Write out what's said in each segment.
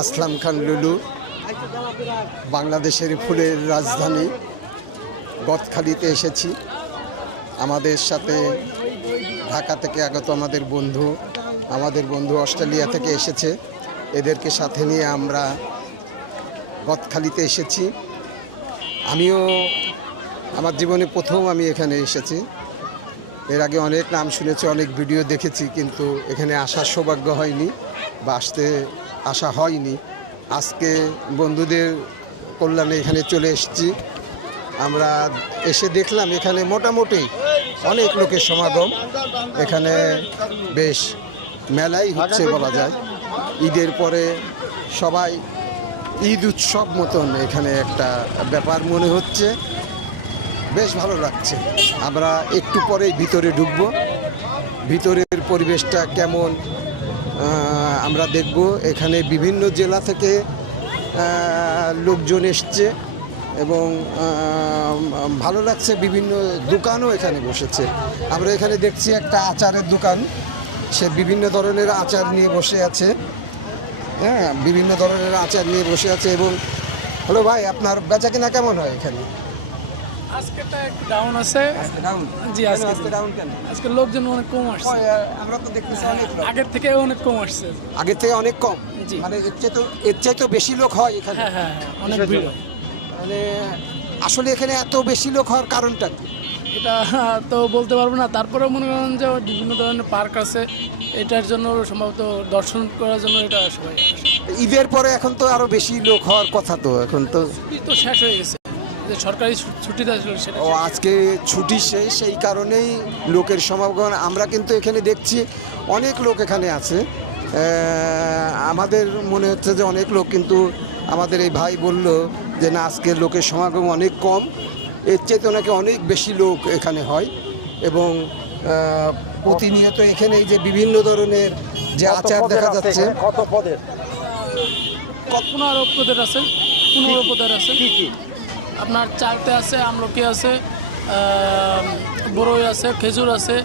আসলাম খান লুলু, বাংলাদেশের ফুলের রাজধানী। গদখালিতে এসেছি। আমাদের সাথে ঢাকা থেকে আগত আমাদের বন্ধু আমাদের বন্ধু অস্ট্রেলিয়া থেকে এসেছে। এদেরকে সাথে নিয়ে আমরা গদখালিতে এসেছি। আমিও, আমার জীবনে প্রথম আমি এখানে এসেছি। এর আগে অনেক নাম শুনেছি, অনেক ভিডিও দেখেছি, কিন্তু এখানে আসার সৌভাগ্য হয়নি বা আসতে আসা হয়নি। আজকে বন্ধুদের কল্যাণে এখানে চলে এসেছি। আমরা এসে দেখলাম এখানে মোটামুটি অনেক লোকের সমাগম। এখানে বেশ মেলাই হচ্ছে বলা যায়। ঈদের পরে সবাই ঈদ উৎসব মতন এখানে একটা ব্যাপার মনে হচ্ছে। বেশ ভালো লাগছে। আমরা একটু পরেই ভিতরে ঢুকব। ভিতরের পরিবেশটা কেমন? আমরা দেখব। এখানে বিভিন্ন জেলা থেকে লোকজন এসছে এবং ভালো লাগছে। বিভিন্ন দোকানও এখানে বসেছে। আমরা এখানে দেখছি একটা আচারের দোকান। সে বিভিন্ন ধরনের আচার নিয়ে বসে আছে। হ্যাঁ বিভিন্ন ধরনের আচার নিয়ে বসে আছে এবং, হ্যালো ভাই, আপনার বেচা কেনা কেমন হয় এখানে? আজকেটা একটু ডাউন আছে। ডাউন জি, আজকে আজকে ডাউন কেন? আজকে লোকজন অনেক কম আসছে। আমরা তো দেখতেছি অনেক আগের থেকে অনেক কম আসছে। আগের থেকে অনেক কম? জি। মানে এর চেয়ে তো এর চেয়ে তো বেশি লোক হয় এখানে। হ্যাঁ হ্যাঁ হ্যাঁ, অনেক ভিড় মানে আসলে এখানে এত বেশি লোক হওয়ার কারণটা কি? এটা তো বলতে পারব না। তারপরেও মনে করেন যে বিভিন্ন ধরনের পার্ক আছে। এটার জন্য সম্ভবত দর্শন করার জন্য এটা সবাই ঈদের পরে এখন তো আরও বেশি লোক হওয়ার কথা তো এখন তো তো শেষ হয়ে গেছে। যে সরকারি ছুটিটা ছিল সেটা ও আজকে ছুটি শেষ সেই কারণেই লোকের সমাগম। আমরা কিন্তু এখানে দেখছি অনেক লোক এখানে আছে। আমাদের মনে হচ্ছে যে অনেক লোক কিন্তু আমাদের এই ভাই বলল যে না আজকে লোকের সমাগম অনেক কম। এর চেতনাকে অনেক বেশি লোক এখানে হয় এবং প্রতিনিয়ত এখানে যে বিভিন্ন ধরনের যে আচার দেখা যাচ্ছে। কত পদের? পনেরো পদের আছে। পনেরো পদের আছে আপনার চারটে আছে, আমলকি আছে বড়ই আছে, খেজুর আছে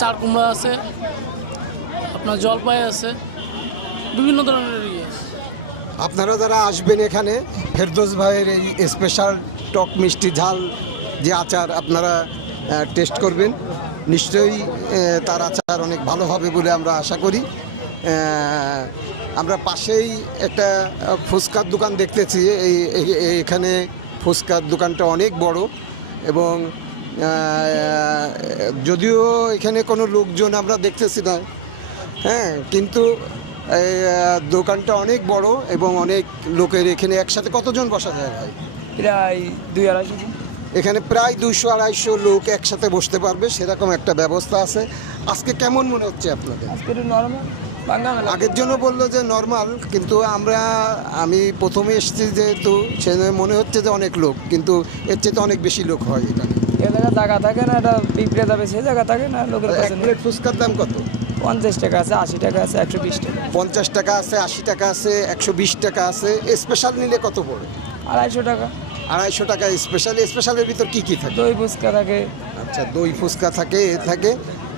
চার কুমড়া আছে, আপনার জলপাই আছে, বিভিন্ন ধরনের ইয়ে। আপনারা যারা আসবেন এখানে, ফেরদোস ভাইয়ের এই স্পেশাল টক মিষ্টি ঝাল যে আচার আপনারা টেস্ট করবেন, নিশ্চয়ই তার আচার অনেক ভালো হবে বলে আমরা আশা করি আমরা পাশেই একটা ফুচকার দোকান দেখতেছি। এই এখানে ফুচকার দোকানটা অনেক বড় এবং যদিও এখানে কোনো লোকজন আমরা দেখতেছি না হ্যাঁ কিন্তু দোকানটা অনেক বড় এবং অনেক লোকের এখানে একসাথে কতজন বসা যায় ভাই? প্রায় দুই আড়াইশো এখানে প্রায় দুইশো আড়াইশো লোক একসাথে বসতে পারবে সেরকম একটা ব্যবস্থা আছে। আজকে কেমন মনে হচ্ছে আপনাদের? আজকে নর্মাল আগের জন্য বলল যে নর্মাল কিন্তু আমরা আমি প্রথমে এসেছি যেহেতু সে মনে হচ্ছে যে অনেক লোক কিন্তু এর চেয়ে তো অনেক বেশি লোক হয় এখানে এ জায়গায় জায়গা থাকে না এটা বিক্রে যাবে সে জায়গা থাকে না লোকের এক প্লেট ফুচকার দাম কত? পঞ্চাশ টাকা আছে আশি টাকা আছে একশো বিশ টাকা। পঞ্চাশ টাকা আছে আশি টাকা আছে একশো বিশ টাকা আছে স্পেশাল নিলে কত পড়ে? আড়াইশো টাকা। আড়াইশো টাকা স্পেশাল স্পেশালের ভিতর কি কি থাকে? দই ফুচকা থাকে। আচ্ছা দই ফুচকা থাকে থাকে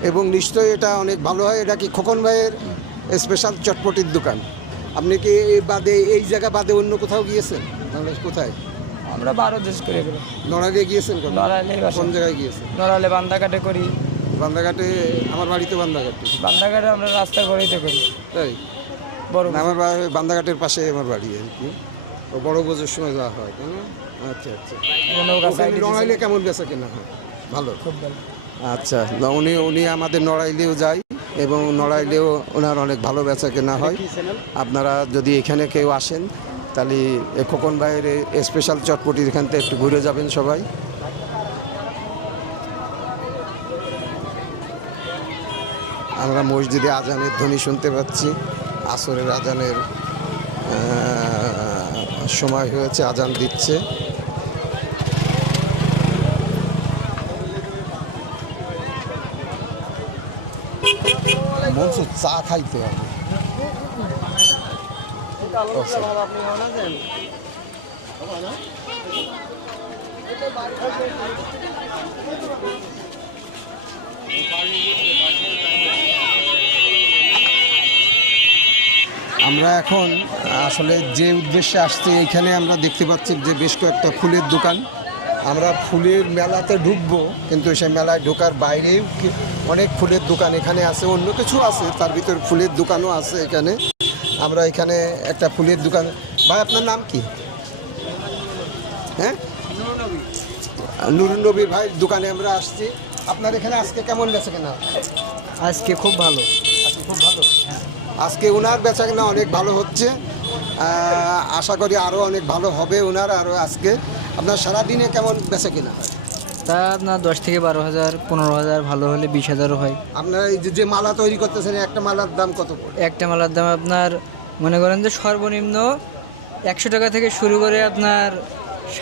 এবং নিশ্চয়ই এটা অনেক ভালো হয় এটা কি খোকন ভাইয়ের? স্পেশাল চটপটির দোকান। আপনি কি এই বাদে এই জায়গা বাদে অন্য কোথাও গিয়েছেন? তাহলে কোথায়? আমরা বারো দেশ করে নড়াইলে গিয়েছেন কোন নড়াইলে। কোন জায়গায় গিয়েছেন? নড়ালে বান্দাঘাটে করি। বান্দাঘাটে আমার বাড়িতে বান্দাঘাটে। বান্দাঘাটে আমরা রাস্তার গড়িতে করি। তাই? বড় আমার বান্দাঘাটের পাশে আমার বাড়ি আর কি। বড় বোঝার সময় যাওয়া হয় তাই না? আচ্ছা আচ্ছা। নড়াইলে কেমন বেচা কেনা? হয় ভালো। খুব ভালো। আচ্ছা উনি উনি আমাদের নড়াইলেও যায়। এবং নড়াইলেও ওনার অনেক ভালো বেচা কেনা হয়। আপনারা যদি এখানে কেউ আসেন তাহলে এ খোকন ভাইয়ের স্পেশাল চটপটি এখান থেকে একটু ঘুরে যাবেন সবাই। আমরা মসজিদে আজানের ধ্বনি শুনতে পাচ্ছি। আসরের আজানের সময় হয়েছে আজান দিচ্ছে মন চা খাইতে হবে। আমরা এখন, আসলে যে উদ্দেশ্যে আসছি, এইখানে আমরা দেখতে পাচ্ছি যে বেশ কয়েকটা ফুলের দোকান। আমরা ফুলের মেলাতে ঢুকবো কিন্তু সেই মেলায় ঢোকার বাইরে অনেক ফুলের দোকান এখানে আছে অন্য কিছু আছে তার ভিতর ফুলের দোকানও আছে এখানে। আমরা এখানে একটা ফুলের দোকান ভাই আপনার নাম কি? হ্যাঁ? নুরুন নবীর ভাই দোকানে আমরা আসছি। আপনার এখানে আজকে কেমন বেচে কেনা? আজকে খুব ভালো। আজকে খুব ভালো? আজকে ওনার বেচা কেনা অনেক ভালো হচ্ছে। আশা করি আরও অনেক ভালো হবে ওনার আরও আজকে। আপনার সারাদিনে কেমন বেচা কেনা? হয় তা আপনার দশ থেকে বারো হাজার পনেরো হাজার ভালো হলে বিশ হাজারও হয়। আপনার এই যে- যে মালা তৈরি করতেছেন একটা মালার দাম কত পড়ে? একটা মালার দাম আপনার মনে করেন যে সর্বনিম্ন একশো টাকা থেকে শুরু করে আপনার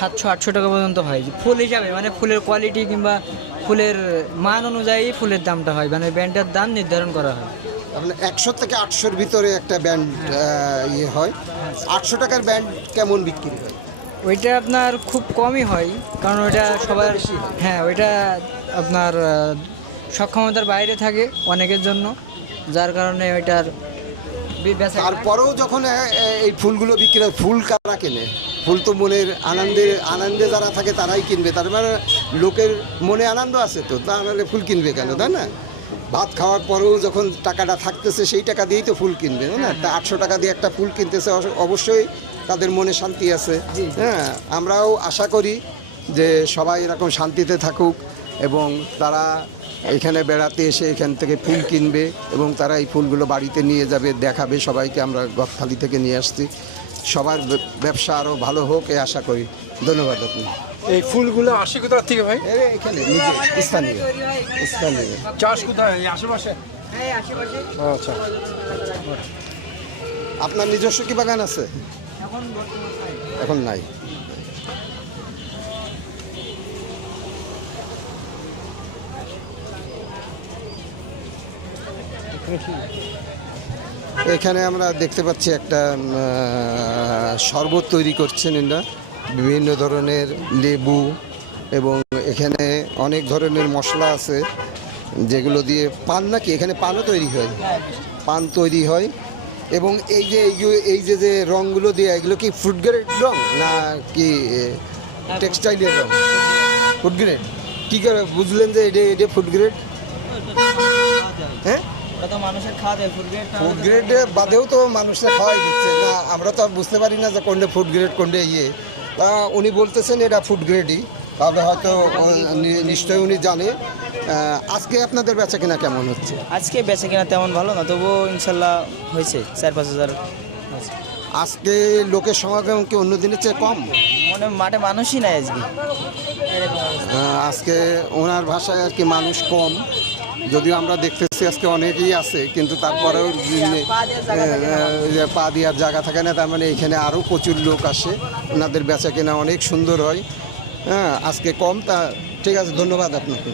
সাতশো আটশো টাকা পর্যন্ত হয়। ফুল হিসাবে মানে ফুলের কোয়ালিটি কিংবা ফুলের মান অনুযায়ী ফুলের দামটা হয়। মানে ব্যান্ডের দাম নির্ধারণ করা হয়। আপনার একশো থেকে আটশোর ভিতরে একটা ব্যান্ড ইয়ে হয়। আটশো টাকার ব্যান্ড কেমন বিক্রি হয়? ওইটা আপনার খুব কমই হয় কারণ ওইটা সবার হ্যাঁ। ওইটা আপনার সক্ষমতার বাইরে থাকে অনেকের জন্য যার কারণে ওইটার তারপরেও যখন এই ফুলগুলো বিক্রি ফুল কারা কেনে? ফুল তো মনের আনন্দে আনন্দে যারা থাকে তারাই কিনবে। তার মানে লোকের মনে আনন্দ আছে তো তা নাহলে ফুল কিনবে কেন তাই না? ভাত খাওয়ার পরেও যখন টাকাটা থাকতেছে সেই টাকা দিয়েই তো ফুল কিনবে না? তা আটশো টাকা দিয়ে একটা ফুল কিনতেছে অবশ্য- অবশ্যই তাদের মনে শান্তি আছে। হ্যাঁ আমরাও আশা করি যে সবাই এরকম শান্তিতে থাকুক এবং তারা এখানে বেড়াতে এসে এখান থেকে ফুল কিনবে এবং তারা এই ফুলগুলো বাড়িতে নিয়ে যাবে দেখাবে। সবাইকে আমরা গদখালি থেকে নিয়ে আসছি। সবার ব্যবসা আরও ভালো হোক এই আশা করি। ধন্যবাদ আপনি। এই ফুলগুলো আসে কোথা থেকে ভাই? এখানে নিজে স্থানীয় স্থানীয়। চাষ কোথায়? আশেপাশে? আচ্ছা। আপনার নিজস্ব কি বাগান আছে? এখন নাই। এখানে আমরা দেখতে পাচ্ছি একটা শরবত তৈরি করছেন এরা বিভিন্ন ধরনের লেবু এবং এখানে অনেক ধরনের মশলা আছে যেগুলো দিয়ে পান নাকি? এখানে পানও তৈরি হয়। পান তৈরি হয়। এবং এই যে এই যে যে রঙগুলো দিয়ে এগুলো কি ফুড গ্রেড রং না কি টেক্সটাইলের রং? ফুড গ্রেড কী করে বুঝলেন যে এটা এটা ফুড গ্রেড হ্যাঁ? মানুষের ফুড গ্রেড বাদেও তো মানুষরা খাওয়াই দিচ্ছে। না আমরা তো বুঝতে পারি না যে কোনটা ফুড গ্রেড কোনটা ইয়ে। তা উনি বলতেছেন এটা ফুড গ্রেডই তাহলে হয়তো নিশ্চয়ই উনি জানে। আজকে আপনাদের বেচা কিনা কেমন হচ্ছে? আজকে বেচে কিনা তেমন ভালো না তবুও ইনশাল্লাহ হয়েছে চার পাঁচ হাজার আজকে লোকের সমাগম কি অন্য দিনের চেয়ে কম? মনে মাঠে মানুষই নাই আজকে। আজকে ওনার ভাষায় আর কি মানুষ কম যদিও আমরা দেখতেছি আজকে অনেকেই আছে কিন্তু তারপরেও পা দেওয়ার জায়গা থাকে না তার মানে এখানে আরও প্রচুর লোক আসে ওনাদের বেচা কেনা অনেক সুন্দর হয়। হ্যাঁ আজকে কম তা ঠিক আছে ধন্যবাদ আপনাকে।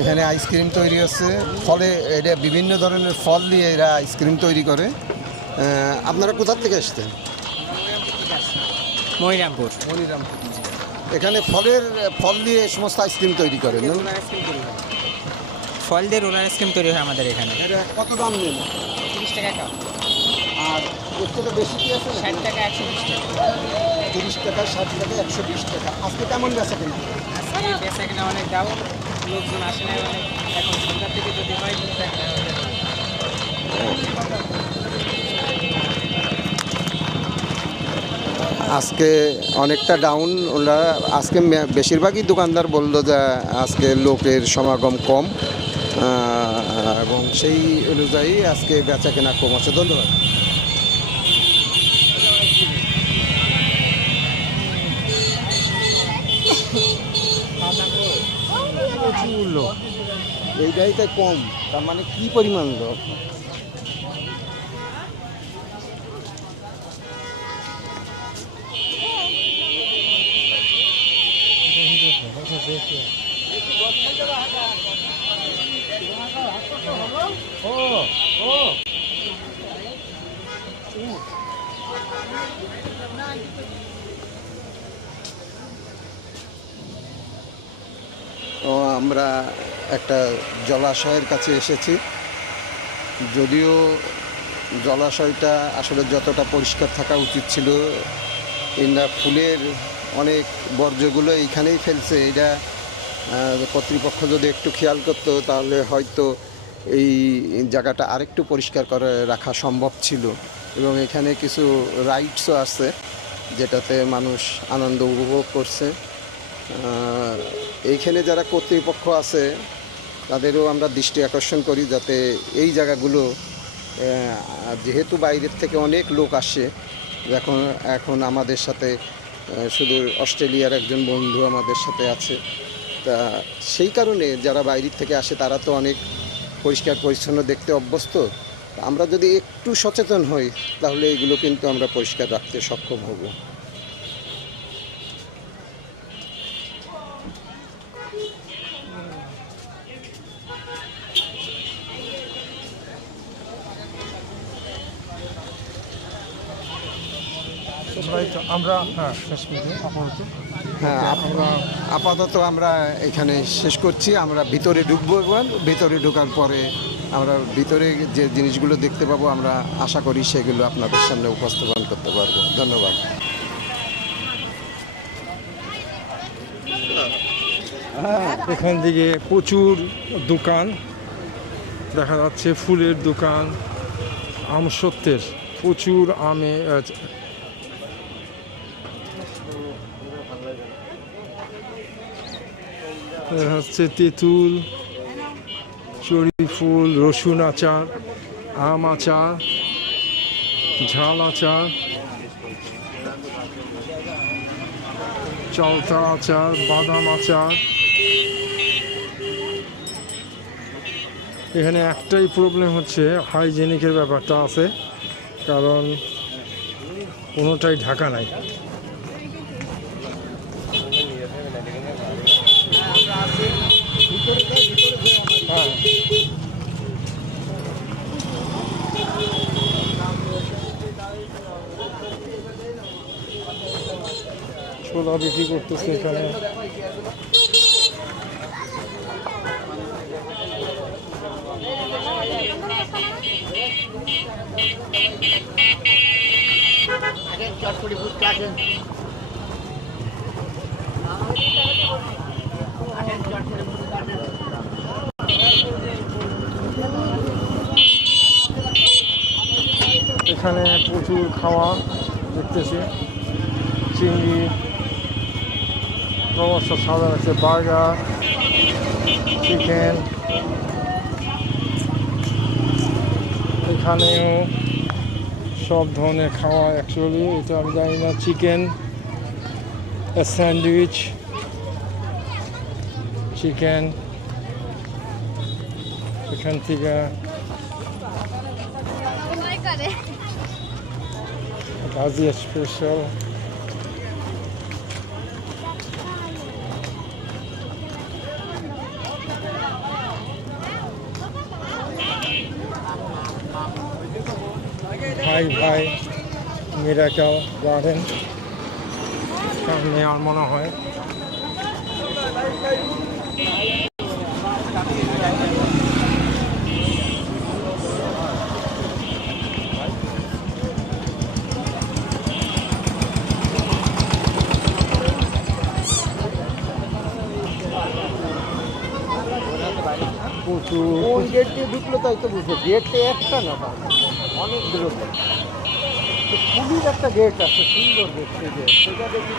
এখানে আইসক্রিম তৈরি হচ্ছে ফলে এটা বিভিন্ন ধরনের ফল দিয়ে এরা আইসক্রিম তৈরি করে। আপনারা কোথার থেকে আসছেন? মহিরামপুর মহিরামপুর এখানে ফলের ফল দিয়ে সমস্ত আইসক্রিম তৈরি করেন না? ফল দিয়ে রোলার আইসক্রিম তৈরি হয় আমাদের এখানে। কত দাম নেন তিরিশ টাকা কাপ আর এর থেকে বেশি কি আছে? ষাট টাকা একশো বিশ টাকা। তিরিশ টাকা ষাট টাকা একশো বিশ টাকা। আজকে কেমন বেচা কেনা? আজকে বেচা কিনা অনেক দাম। লোকজন আসে না অনেক এখন সন্ধ্যার থেকে যদি হয় আজকে অনেকটা ডাউন ওরা আজকে বেশিরভাগই দোকানদার বলল যে আজকে লোকের সমাগম কম। এবং সেই অনুযায়ী আজকে বেচা কেনা কম আছে। ধন্যবাদ। এইটাই তাই কম তার মানে কি পরিমাণ লোক? আমরা একটা জলাশয়ের কাছে এসেছি। যদিও জলাশয়টা আসলে যতটা পরিষ্কার থাকা উচিত ছিল এরা ফুলের অনেক বর্জ্যগুলো এইখানেই ফেলছে। এটা কর্তৃপক্ষ যদি একটু খেয়াল করতো, তাহলে হয়তো এই জায়গাটা আরেকটু পরিষ্কার করে রাখা সম্ভব ছিল। এবং এখানে কিছু রাইডসও আছে, যেটাতে মানুষ আনন্দ উপভোগ করছে। এইখানে যারা কর্তৃপক্ষ আছে তাদেরও আমরা দৃষ্টি আকর্ষণ করি যাতে এই জায়গাগুলো যেহেতু বাইরের থেকে অনেক লোক আসে, এখন এখন আমাদের সাথে শুধু অস্ট্রেলিয়ার একজন বন্ধু আমাদের সাথে আছে। তা সেই কারণে যারা বাইরের থেকে আসে, তারা তো অনেক পরিষ্কার পরিচ্ছন্ন দেখতে অভ্যস্ত। আমরা যদি একটু সচেতন হই, তাহলে এগুলো কিন্তু আমরা পরিষ্কার রাখতে সক্ষম হব। আমরা হ্যাঁ শেষ মিনিটে আপাতত হ্যাঁ আমরা আপাতত আমরা এখানে শেষ করছি আমরা ভিতরে ঢুকবো এবার। ভিতরে ঢোকার পরে আমরা ভিতরে যে জিনিসগুলো দেখতে পাবো আমরা আশা করি সেগুলো আপনাদের সামনে উপস্থাপন করতে পারব। ধন্যবাদ। এখান থেকে প্রচুর দোকান দেখা যাচ্ছে ফুলের দোকান আম সত্যের প্রচুর আমে আহ, এর হচ্ছে তেঁতুল ফুল রসুন আচার, আম আচার, ঝাল আচার, চালতা আচার, বাদাম আচার। এখানে একটাই প্রবলেম হচ্ছে হাইজেনিকের ব্যাপারটা আছে, কারণ কোনোটাই ঢাকা নাই। ছোলা বিক্রি করতেছে এখানে। এখানে প্রচুর খাওয়া দেখতেছি। চিংড়ি ক্রমশ সাদা আছে বার্গার চিকেন। এখানেও সব ধরনের খাওয়া অ্যাকচুয়ালি এটা আমি জানি না চিকেন স্যান্ডউইচ চিকেন। এখান থেকে গাজিয়া স্পেশাল ভাই ভাই মিরাকেল গার্ডেন সামনে আর মনে হয়। প্রচুর। কোন গেট দিয়ে ঢুকলো তাই তো বুঝব। গেট একটা না অনেকগুলো পুলির একটা গেট আছে সুন্দর গেট সেই গেট সেটা দেখি